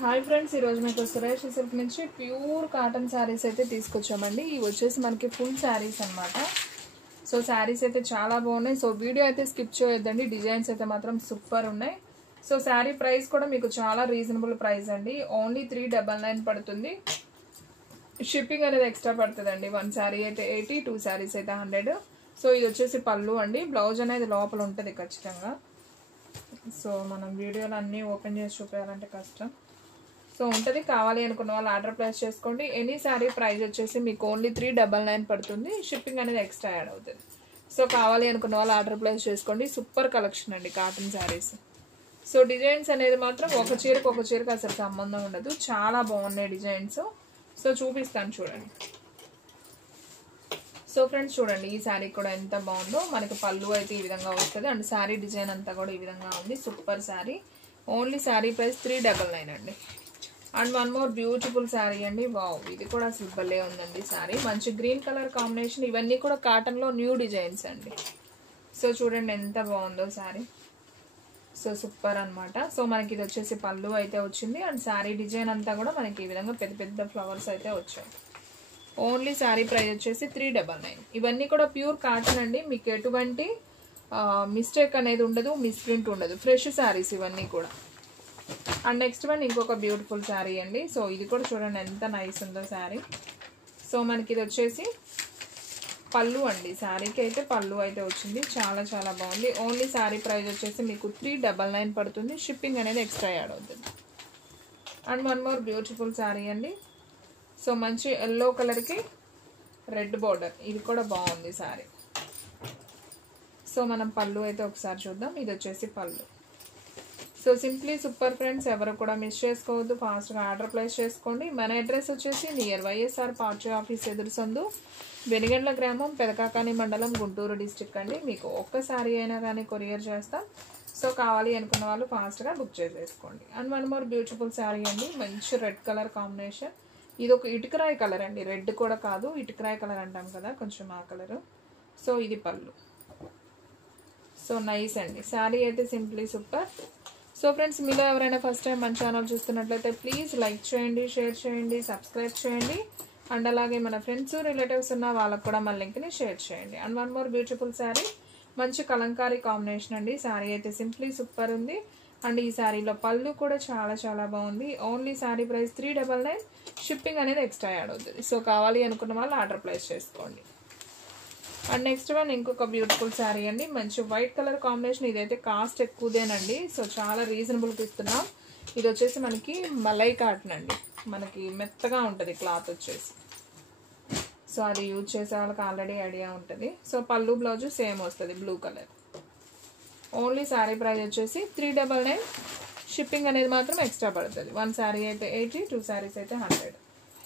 Hi friends, ఈరోజు మీకు Suresh silk నుంచి ప్యూర్ కాటన్ శారీస్ అయితే తీసుకొచ్చామండి. ఇవి వచ్చేసి మనకి ఫుల్ శారీస్ అనమాట. సో శారీస్ అయితే చాలా బాగున్నాయి. సో వీడియో అయితే స్కిప్ చేయొద్దండి. డిజైన్స్ అయితే మాత్రం సూపర్ ఉన్నాయి. సో శారీ ప్రైస్ కూడా మీకు చాలా రీజనబుల్ ప్రైస్ అండి. ఓన్లీ 399 పడుతుంది. షిప్పింగ్ అనేది ఎక్స్ట్రా పడుతుందండి. 1 శారీ అయితే 80, 2 శారీస్ అయితే 100. సో ఇది వచ్చేసి పళ్ళు అండి. బ్లౌజ్ అనేది లోపల ఉంటుంది ఖచ్చితంగా. సో మనం వీడియోలో అన్నీ ఓపెన్ చేసి చూపించాలంటే కష్టం. సో ఉంటుంది. కావాలి అనుకున్న వాళ్ళు ఆర్డర్ ప్లేస్ చేసుకోండి. ఎనీ శారీ ప్రైస్ వచ్చేసి మీకు ఓన్లీ 399 పడుతుంది. షిప్పింగ్ అనేది ఎక్స్ట్రా యాడ్ అవుతుంది. సో కావాలి అనుకున్న వాళ్ళు ఆర్డర్ ప్లేస్ చేసుకోండి. సూపర్ కలెక్షన్ అండి కాటన్ శారీస్. సో డిజైన్స్ అనేది మాత్రం ఒక చీరకు అసలు సంబంధం ఉండదు. చాలా బాగున్నాయి డిజైన్స్. సో చూపిస్తాను చూడండి. సో ఫ్రెండ్స్ చూడండి, ఈ శారీ కూడా ఎంత బాగుందో. మనకి పళ్ళు అయితే ఈ విధంగా వస్తుంది అండ్ శారీ డిజైన్ అంతా కూడా ఈ విధంగా ఉంది. Super sari. Only sari price 399 అండి. And one more beautiful sari అండి. వావ్, ఇది కూడా అసలు భలే ఉందండి శారీ. మంచి గ్రీన్ కలర్ కాంబినేషన్. ఇవన్నీ కూడా కాటన్లో న్యూ డిజైన్స్ అండి. సో చూడండి ఎంత బాగుందో శారీ. సో సూపర్ అనమాట. సో మనకి ఇది వచ్చేసి పళ్ళు అయితే వచ్చింది అండ్ శారీ డిజైన్ అంతా కూడా మనకి ఈ విధంగా పెద్ద పెద్ద ఫ్లవర్స్ అయితే వచ్చాయి. ఓన్లీ శారీ ప్రైస్ వచ్చేసి 399. ఇవన్నీ కూడా ప్యూర్ కాటన్ అండి. మీకు ఎటువంటి మిస్టేక్ అనేది ఉండదు, మిస్ప్రింట్ ఉండదు. ఫ్రెష్ శారీస్ ఇవన్నీ కూడా. అండ్ నెక్స్ట్ వన్ ఇంకొక బ్యూటిఫుల్ శారీ అండి. సో ఇది కూడా చూడండి ఎంత నైస్ ఉందో శారీ. సో మనకి ఇది వచ్చేసి పళ్ళు అండి. శారీకి అయితే పళ్ళు అయితే వచ్చింది. చాలా చాలా బాగుంది. ఓన్లీ శారీ ప్రైస్ వచ్చేసి మీకు 399 పడుతుంది. షిప్పింగ్ అనేది ఎక్స్ట్రా యాడ్ అవుతుంది. And one more beautiful sari అండి. సో మంచి ఎల్లో కలర్కి రెడ్ బార్డర్. ఇది కూడా బాగుంది శారీ. సో మనం పళ్ళు అయితే ఒకసారి చూద్దాం. ఇది వచ్చేసి పళ్ళు. So simply super friends. ఎవరు కూడా మిస్ చేసుకోవద్దు. ఫాస్ట్గా ఆర్డర్ ప్లేస్ చేసుకోండి. మన అడ్రస్ వచ్చేసి నియర్ వైఎస్ఆర్ పార్టీ ఆఫీస్ ఎదురు సందు, వెనిగండ్ల గ్రామం, పెదకాకాని మండలం, గుంటూరు డిస్ట్రిక్ట్ అండి. మీకు ఒక్కసారి అయినా కానీ కొరియర్ చేస్తాం. సో కావాలి అనుకున్న వాళ్ళు ఫాస్ట్గా బుక్ చేసేసుకోండి. And one more beautiful sari అండి. మంచి రెడ్ కలర్ కాంబినేషన్. ఇది ఒక ఇటుకరాయి కలర్ అండి. రెడ్ కూడా కాదు, ఇటుకరాయి కలర్ అంటాం కదా, కొంచెం ఆ కలరు. సో ఇది పళ్ళు. సో నైస్ అండి. శారీ అయితే సింప్లీ సూపర్. సో ఫ్రెండ్స్, మీలో ఎవరైనా ఫస్ట్ టైం మన ఛానల్ చూస్తున్నట్లయితే ప్లీజ్ లైక్ చేయండి, షేర్ చేయండి, సబ్స్క్రైబ్ చేయండి. అండ్ అలాగే మన ఫ్రెండ్స్ రిలేటివ్స్ ఉన్న వాళ్ళకు కూడా మన లింక్ని షేర్ చేయండి. And one more beautiful sari. మంచి కలంకారీ కాంబినేషన్ అండి. శారీ అయితే సింప్లీ సూపర్ ఉంది. అండ్ ఈ శారీలో పళ్ళు కూడా చాలా చాలా బాగుంది. Only sari price 399. షిప్పింగ్ అనేది ఎక్స్ట్రా యాడ్ అవుతుంది. సో కావాలి అనుకున్న వాళ్ళు ఆర్డర్ ప్లేస్ చేసుకోండి. అండ్ నెక్స్ట్ వన్ ఇంకొక బ్యూటిఫుల్ శారీ అండి. మంచి వైట్ కలర్ కాంబినేషన్. ఇదైతే కాస్ట్ ఎక్కువదేనండి. సో చాలా రీజనబుల్కి ఇస్తున్నాం. ఇది వచ్చేసి మనకి మలై కాటన్ అండి. మనకి మెత్తగా ఉంటుంది క్లాత్ వచ్చేసి. సో అది యూజ్ చేసే వాళ్ళకి ఆల్రెడీ ఐడియా ఉంటుంది. సో పళ్ళు బ్లౌజ్ సేమ్ వస్తుంది, blue colour. Only sari price వచ్చేసి 399. షిప్పింగ్ అనేది మాత్రం ఎక్స్ట్రా పడుతుంది. 1 శారీ అయితే 80, 2 శారీస్ అయితే 100.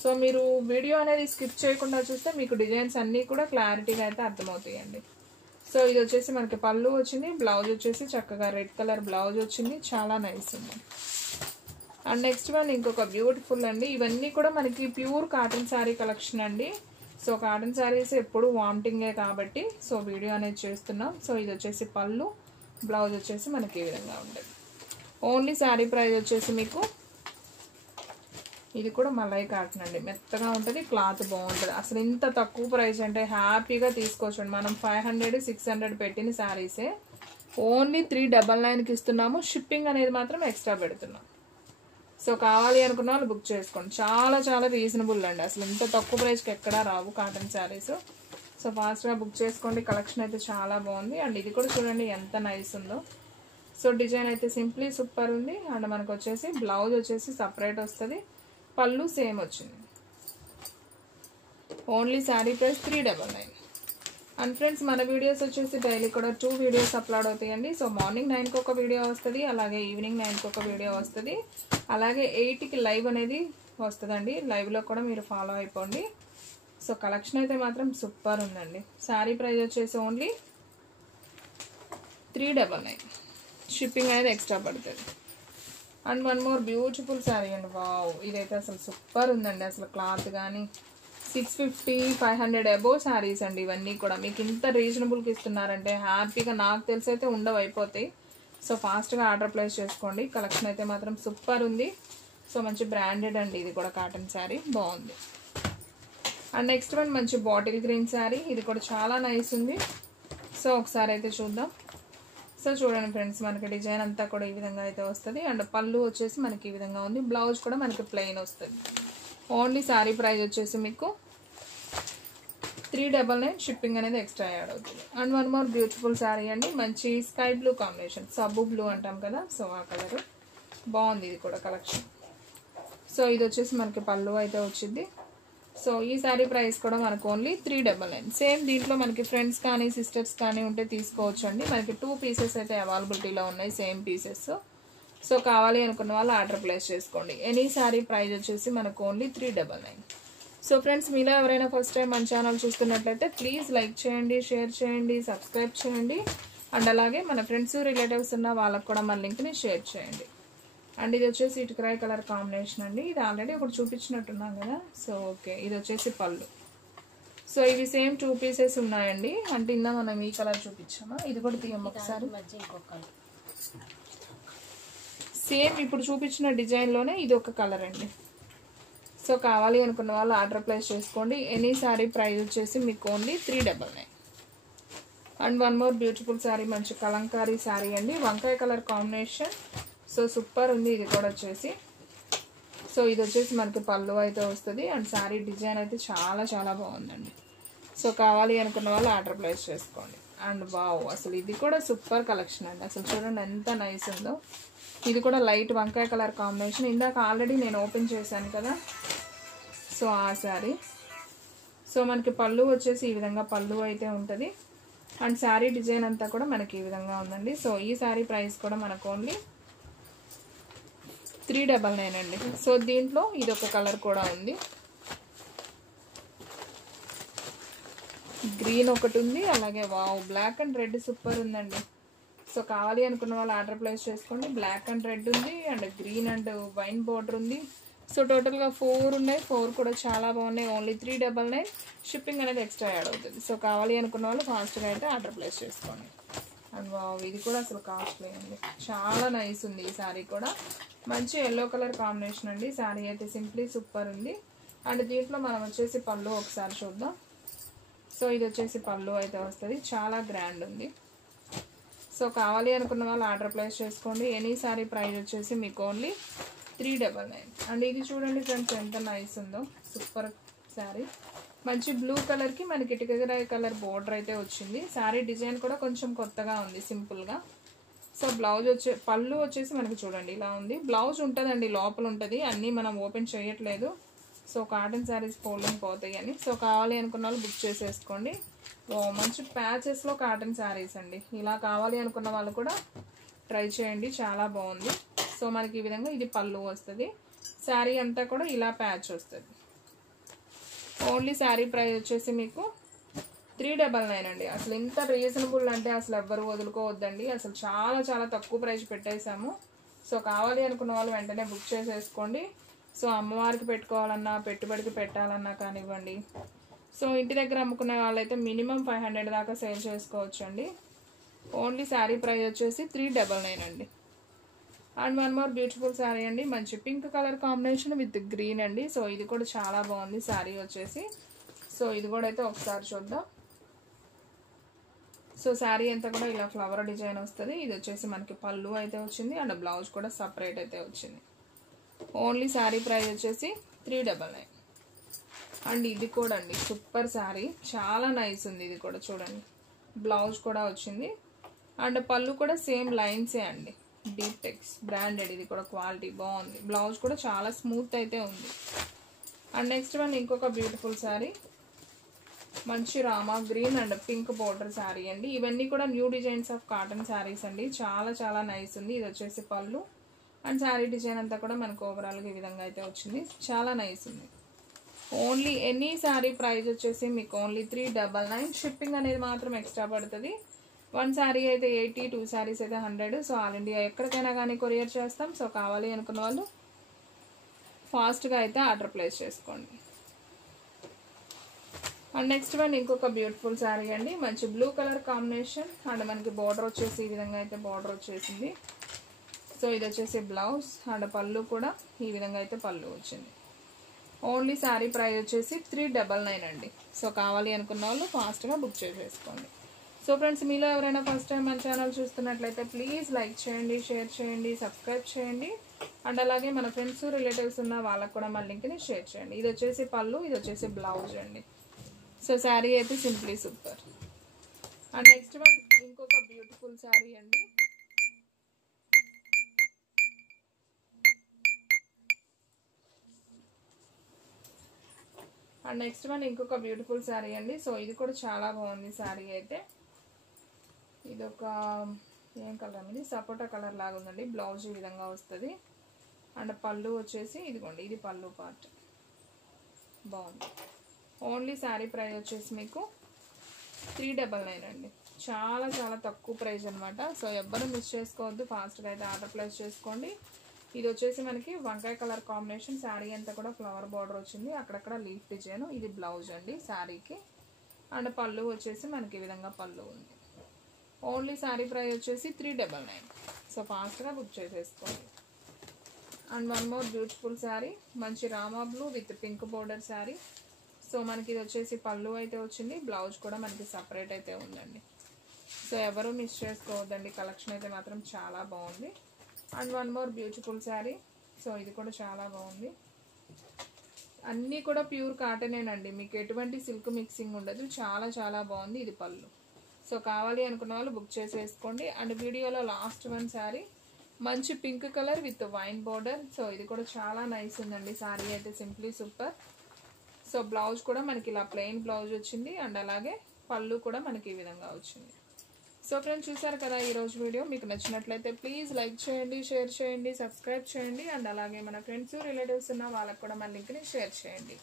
సో మీరు వీడియో అనేది స్కిప్ చేయకుండా చూస్తే మీకు డిజైన్స్ అన్నీ కూడా క్లారిటీగా అయితే అర్థమవుతాయండి. సో ఇది వచ్చేసి మనకి పళ్ళు వచ్చింది. బ్లౌజ్ వచ్చేసి చక్కగా రెడ్ కలర్ బ్లౌజ్ వచ్చింది. చాలా నైస్ ఉంది. అండ్ నెక్స్ట్ వన్ ఇంకొక బ్యూటిఫుల్ అండి. ఇవన్నీ కూడా మనకి ప్యూర్ కాటన్ శారీ కలెక్షన్ అండి. సో కాటన్ శారీస్ ఎప్పుడు వామిటింగే కాబట్టి సో వీడియో అనేది చేస్తున్నాం. సో ఇది వచ్చేసి పళ్ళు, బ్లౌజ్ వచ్చేసి మనకి ఈ విధంగా ఉంటుంది. ఓన్లీ శారీ ప్రైస్ వచ్చేసి మీకు, ఇది కూడా మలై కాటన్ అండి. మెత్తగా ఉంటుంది, క్లాత్ బాగుంటుంది. అసలు ఇంత తక్కువ ప్రైస్ అంటే హ్యాపీగా తీసుకోవచ్చు. మనం 500, 600 పెట్టిన శారీసే ఓన్లీ 399కి ఇస్తున్నాము. షిప్పింగ్ అనేది మాత్రం ఎక్స్ట్రా పెడుతున్నాం. సో కావాలి అనుకున్న వాళ్ళు బుక్ చేసుకోండి. చాలా చాలా రీజనబుల్ అండి. అసలు ఇంత తక్కువ ప్రైస్కి ఎక్కడా రావు కాటన్ శారీస్. సో ఫాస్ట్గా బుక్ చేసుకోండి. కలెక్షన్ అయితే చాలా బాగుంది. అండ్ ఇది కూడా చూడండి ఎంత నైస్ ఉందో. సో డిజైన్ అయితే సింప్లీ సూపర్ ఉంది. అండ్ మనకు వచ్చేసి బ్లౌజ్ వచ్చేసి సపరేట్ వస్తుంది. పళ్ళు సేమ్ వచ్చింది. Only sari price 399. And friends, మన వీడియోస్ వచ్చేసి డైలీ కూడా 2 వీడియోస్ అప్లోడ్ అవుతాయండి. సో మార్నింగ్ 9కి ఒక వీడియో వస్తుంది, అలాగే ఈవినింగ్ 9కి ఒక వీడియో వస్తుంది, అలాగే 8కి లైవ్ అనేది వస్తుందండి. లైవ్లో కూడా మీరు ఫాలో అయిపోండి. సో కలెక్షన్ అయితే మాత్రం సూపర్ ఉందండి. శారీ ప్రైస్ వచ్చేసి ఓన్లీ 399. షిప్పింగ్ అనేది ఎక్స్ట్రా పడుతుంది. And one more beautiful sari అండి. వావ్, ఇదైతే అసలు సూపర్ ఉందండి. అసలు క్లాత్ కానీ 650, 500 అబోవ్ శారీస్ అండి. ఇవన్నీ కూడా మీకు ఇంత రీజనబుల్కి ఇస్తున్నారంటే హ్యాపీగా నాకు తెలిసి అయితే ఉండవు, అయిపోతాయి. సో ఫాస్ట్గా ఆర్డర్ ప్లేస్ చేసుకోండి. కలెక్షన్ అయితే మాత్రం సూపర్ ఉంది. సో మంచి బ్రాండెడ్ అండి, ఇది కూడా కాటన్ శారీ బాగుంది. అండ్ నెక్స్ట్ వన్ మంచి బాటిల్ గ్రీన్ శారీ, ఇది కూడా చాలా నైస్ ఉంది. సో ఒకసారి అయితే చూద్దాం. సో చూడండి ఫ్రెండ్స్, మనకి డిజైన్ అంతా కూడా ఈ విధంగా అయితే వస్తుంది. అండ్ పళ్ళు వచ్చేసి మనకి ఈ విధంగా ఉంది. బ్లౌజ్ కూడా మనకి ప్లెయిన్ వస్తుంది. ఓన్లీ శారీ ప్రైస్ వచ్చేసి మీకు 399, షిప్పింగ్ అనేది ఎక్స్ట్రా యాడ్ అవుతుంది. And one more beautiful sari అండి, మంచి స్కై బ్లూ కాంబినేషన్, సబ్బు బ్లూ అంటాం కదా, సో ఆ కలర్ బాగుంది. ఇది కూడా కలెక్షన్. సో ఇది వచ్చేసి మనకి పళ్ళు అయితే వచ్చింది. సో ఈ శారీ ప్రైస్ కూడా మనకు ఓన్లీ 399. సేమ్ దీంట్లో మనకి ఫ్రెండ్స్ కానీ సిస్టర్స్ కానీ ఉంటే తీసుకోవచ్చు అండి. మనకి 2 పీసెస్ అయితే అవైలబిలిటీలో ఉన్నాయి, సేమ్ పీసెస్. సో కావాలి అనుకున్న వాళ్ళు ఆర్డర్ ప్లేస్ చేసుకోండి. ఎనీ శారీ ప్రైస్ వచ్చేసి మనకు ఓన్లీ 399. సో ఫ్రెండ్స్, మీలో ఎవరైనా ఫస్ట్ టైం మన ఛానల్ చూస్తున్నట్లయితే ప్లీజ్ లైక్ చేయండి, షేర్ చేయండి, సబ్స్క్రైబ్ చేయండి. అండ్ అలాగే మన ఫ్రెండ్స్ రిలేటివ్స్ ఉన్న వాళ్ళకు కూడా మన లింక్ని షేర్ చేయండి. అండ్ ఇది వచ్చేసి ఇటుకరాయి కలర్ కాంబినేషన్ అండి. ఇది ఆల్రెడీ ఒకటి చూపించినట్టున్నాం కదా. సో ఓకే, ఇది వచ్చేసి పళ్ళు. సో ఇవి సేమ్ 2 పీసెస్ ఉన్నాయండి. అంటే ఇందా మనం ఈ కలర్ చూపించామా, ఇది కూడా తీయం ఒకసారి. సేమ్ ఇప్పుడు చూపించిన డిజైన్లోనే ఇది ఒక కలర్ అండి. సో కావాలి అనుకున్న వాళ్ళు ఆర్డర్ ప్లేస్ చేసుకోండి. ఎనీ శారీ ప్రైస్ వచ్చేసి మీకు only 399. And one more beautiful sari, మంచి కలంకారీ శారీ అండి, వంకాయ కలర్ కాంబినేషన్. సో సూపర్ ఉంది ఇది కూడా వచ్చేసి. సో ఇది వచ్చేసి మనకి పళ్ళు అయితే వస్తుంది. అండ్ శారీ డిజైన్ అయితే చాలా చాలా బాగుందండి. సో కావాలి అనుకున్న వాళ్ళు ఆర్డర్ ప్లేస్ చేసుకోండి. అండ్ వావ్, అసలు ఇది కూడా సూపర్ కలెక్షన్ అండి. అసలు చూడండి ఎంత నైస్ ఉందో. ఇది కూడా లైట్ వంకాయ కలర్ కాంబినేషన్. ఇందాక ఆల్రెడీ నేను ఓపెన్ చేశాను కదా, సో ఆ శారీ. సో మనకి పళ్ళు వచ్చేసి ఈ విధంగా పళ్ళు అయితే ఉంటుంది. అండ్ శారీ డిజైన్ అంతా కూడా మనకి ఈ విధంగా ఉందండి. సో ఈ శారీ ప్రైస్ కూడా మనకు ఓన్లీ 399 అండి. సో దీంట్లో ఇది ఒక కలర్ కూడా ఉంది, గ్రీన్ ఒకటి ఉంది, అలాగే wow black and red super ఉందండి. సో కావాలి అనుకున్న వాళ్ళు ఆర్డర్ ప్లేస్ చేసుకోండి. బ్లాక్ అండ్ రెడ్ ఉంది, and green and wine border ఉంది. సో టోటల్గా 4 ఉన్నాయి. 4 కూడా చాలా బాగున్నాయి. ఓన్లీ 399, షిప్పింగ్ అనేది ఎక్స్ట్రా యాడ్ అవుతుంది. సో కావాలి అనుకున్న వాళ్ళు ఫాస్ట్గా అయితే ఆర్డర్ ప్లేస్ చేసుకోండి. అండ్ వావ్, ఇది కూడా అసలు కాస్ట్లీ అండి, చాలా నైస్ ఉంది. ఈ శారీ కూడా మంచి ఎల్లో కలర్ కాంబినేషన్ అండి. శారీ అయితే సింప్లీ సూపర్ ఉంది. అండ్ దీంట్లో మనం వచ్చేసి పళ్ళు ఒకసారి చూద్దాం. సో ఇది వచ్చేసి పళ్ళు అయితే వస్తుంది, చాలా గ్రాండ్ ఉంది. సో కావాలి అనుకున్న వాళ్ళు ఆర్డర్ ప్లేస్ చేసుకోండి. ఎనీ శారీ ప్రైస్ వచ్చేసి మీకు ఓన్లీ 399. అండ్ ఇది చూడండి ఫ్రెండ్స్ ఎంత నైస్ ఉందో, సూపర్ శారీ. మంచి బ్లూ కలర్కి మనకి ఇటుకరాయి కలర్ బోర్డర్ అయితే వచ్చింది. శారీ డిజైన్ కూడా కొంచెం కొత్తగా ఉంది, సింపుల్గా. సో బ్లౌజ్ పళ్ళు వచ్చేసి మనకి చూడండి ఇలా ఉంది. బ్లౌజ్ ఉంటుందండి, లోపల ఉంటుంది, అన్నీ మనం ఓపెన్ చేయట్లేదు. సో కాటన్ శారీస్ ఫోల్డింగ్ పోతాయి అని. సో కావాలి అనుకున్న వాళ్ళు బుక్ చేసేసుకోండి. మంచి ప్యాచెస్లో కాటన్ శారీస్ అండి. ఇలా కావాలి అనుకున్న వాళ్ళు కూడా ట్రై చేయండి, చాలా బాగుంది. సో మనకి ఈ విధంగా ఇది పళ్ళు వస్తుంది. శారీ అంతా కూడా ఇలా ప్యాచ్ వస్తుంది. ఓన్లీ శారీ ప్రైస్ వచ్చేసి మీకు 399 అండి. అసలు ఇంత రీజనబుల్ అంటే అసలు ఎవ్వరు వదులుకోవద్దండి. అసలు చాలా చాలా తక్కువ ప్రైస్ పెట్టేశాము. సో కావాలి అనుకున్న వాళ్ళు వెంటనే బుక్ చేసేసుకోండి. సో అమ్మవారికి పెట్టుకోవాలన్నా, పెట్టుబడికి పెట్టాలన్నా కానివ్వండి. సో ఇంటి దగ్గర అమ్ముకునే వాళ్ళైతే మినిమం 500 దాకా సేల్ చేసుకోవచ్చు అండి. ఓన్లీ శారీ ప్రైస్ వచ్చేసి 399 అండి. And one more beautiful sari అండి, మంచి pink colour combination with green అండి. సో ఇది కూడా చాలా బాగుంది శారీ వచ్చేసి. సో ఇది కూడా అయితే ఒకసారి చూద్దాం. సో శారీ అంతా కూడా ఇలా ఫ్లవర్ డిజైన్ వస్తుంది. ఇది వచ్చేసి మనకి పళ్ళు అయితే వచ్చింది, అండ్ బ్లౌజ్ కూడా సపరేట్ అయితే వచ్చింది. ఓన్లీ శారీ ప్రైస్ వచ్చేసి 399. అండ్ ఇది కూడా అండి సూపర్ శారీ, చాలా నైస్ ఉంది. ఇది కూడా చూడండి, బ్లౌజ్ కూడా వచ్చింది, అండ్ పళ్ళు కూడా సేమ్ లైన్సే అండి, డీప్ టెక్స్ బ్రాండెడ్. ఇది కూడా క్వాలిటీ బాగుంది. బ్లౌజ్ కూడా చాలా స్మూత్ అయితే ఉంది. అండ్ నెక్స్ట్ వన్ ఇంకొక బ్యూటిఫుల్ శారీ, మంచి Rama green and pink border sari అండి. ఇవన్నీ కూడా new designs of cotton saris అండి, చాలా చాలా నైస్ ఉంది. ఇది వచ్చేసి పళ్ళు, అండ్ శారీ డిజైన్ అంతా కూడా మనకు ఓవరాల్గా ఈ విధంగా అయితే వచ్చింది, చాలా నైస్ ఉంది. ఓన్లీ ఎనీ శారీ ప్రైస్ వచ్చేసి మీకు ఓన్లీ 399. షిప్పింగ్ అనేది మాత్రం ఎక్స్ట్రా పడుతుంది. 1 శారీ అయితే 80, 2 శారీస్ అయితే 100. సో ఆల్ ఇండియా ఎక్కడికైనా కానీ కొరియర్ చేస్తాం. సో కావాలి అనుకున్న వాళ్ళు ఫాస్ట్గా అయితే ఆర్డర్ ప్లేస్ చేసుకోండి. అండ్ నెక్స్ట్ వన్ ఇంకొక బ్యూటిఫుల్ శారీ అండి, మంచి బ్లూ కలర్ కాంబినేషన్, అండ్ మనకి బార్డర్ వచ్చేసి ఈ విధంగా అయితే బార్డర్ వచ్చేసింది. సో ఇది వచ్చేసి బ్లౌజ్ అండ్ పళ్ళు కూడా ఈ విధంగా అయితే పళ్ళు వచ్చింది. ఓన్లీ శారీ ప్రైస్ వచ్చేసి 399 అండి. సో కావాలి అనుకున్న వాళ్ళు ఫాస్ట్గా బుక్ చేసేసుకోండి. సో ఫ్రెండ్స్, మీలో ఎవరైనా ఫస్ట్ టైం మన ఛానల్ చూస్తున్నట్లయితే ప్లీజ్ లైక్ చేయండి, షేర్ చేయండి, సబ్స్క్రైబ్ చేయండి. అండ్ అలాగే మన ఫ్రెండ్స్ రిలేటివ్స్ ఉన్న వాళ్ళకు కూడా మన లింక్ని షేర్ చేయండి. ఇది వచ్చేసి పళ్ళు, ఇది వచ్చేసి బ్లౌజ్ అండి. సో శారీ అయితే simply super. And next one ఇంకొక బ్యూటిఫుల్ శారీ అండి. అండ్ నెక్స్ట్ వన్ ఇంకొక బ్యూటిఫుల్ శారీ అండి. సో ఇది కూడా చాలా బాగుంది శారీ అయితే. ఇది ఒక ఏం కలర్ ఇది సపోటా కలర్ లాగా ఉందండి. బ్లౌజ్ ఈ విధంగా వస్తుంది. అండ్ పళ్ళు వచ్చేసి ఇదిగోండి, ఇది పళ్ళు పార్ట్ బాగుంది. ఓన్లీ శారీ ప్రైస్ వచ్చేసి మీకు 399 అండి. చాలా చాలా తక్కువ ప్రైస్ అనమాట. సో ఎవ్వరూ మిస్ చేసుకోవద్దు, ఫాస్ట్గా అయితే ఆర్డర్ ప్లేస్ చేసుకోండి. ఇది వచ్చేసి మనకి వంకాయ కలర్ కాంబినేషన్. శారీ అంతా కూడా ఫ్లవర్ బార్డర్ వచ్చింది, అక్కడక్కడ లీఫ్ డిజైన్. ఇది బ్లౌజ్ అండి శారీకి. అండ్ పళ్ళు వచ్చేసి మనకి ఈ విధంగా పళ్ళు ఉంది. ఓన్లీ శారీ ప్రైస్ వచ్చేసి 399. సో ఫాస్ట్గా బుక్ చేసేసుకోండి. And one more beautiful sari, మంచి రామా blue with pink border sari. So మనకి ఇది వచ్చేసి పళ్ళు అయితే వచ్చింది, బ్లౌజ్ కూడా మనకి సపరేట్ అయితే ఉందండి. సో ఎవరు మిస్ చేసుకోవద్దండి, కలెక్షన్ అయితే మాత్రం చాలా బాగుంది. And one more beautiful sari. So ఇది కూడా చాలా బాగుంది. అన్నీ కూడా ప్యూర్ కాటనేనండి, మీకు ఎటువంటి సిల్క్ మిక్సింగ్ ఉండదు. చాలా చాలా బాగుంది. ఇది పళ్ళు. సో కావాలి అనుకున్న వాళ్ళు బుక్ చేసేసుకోండి. అండ్ వీడియోలో లాస్ట్ వన్ శారీ, మంచి pink colour with wine border. So ఇది కూడా చాలా నైస్ ఉందండి. శారీ అయితే సింప్లీ సూపర్. సో బ్లౌజ్ కూడా మనకి ఇలా ప్లెయిన్ బ్లౌజ్ వచ్చింది. అండ్ అలాగే పళ్ళు కూడా మనకి ఈ విధంగా వచ్చింది. సో ఫ్రెండ్స్, చూసారు కదా ఈరోజు వీడియో. మీకు నచ్చినట్లయితే ప్లీజ్ లైక్ చేయండి, షేర్ చేయండి, సబ్స్క్రైబ్ చేయండి. అండ్ అలాగే మన ఫ్రెండ్స్ రిలేటివ్స్ ఉన్న వాళ్ళకి కూడా మన లింక్ని షేర్ చేయండి.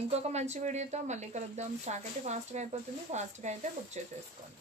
ఇంకొక మంచి వీడియోతో మళ్ళీ కలుద్దాం. స్టాక్ అయితే ఫాస్ట్గా అయిపోతుంది, ఫాస్ట్గా అయితే బుక్ చేసేసుకోండి.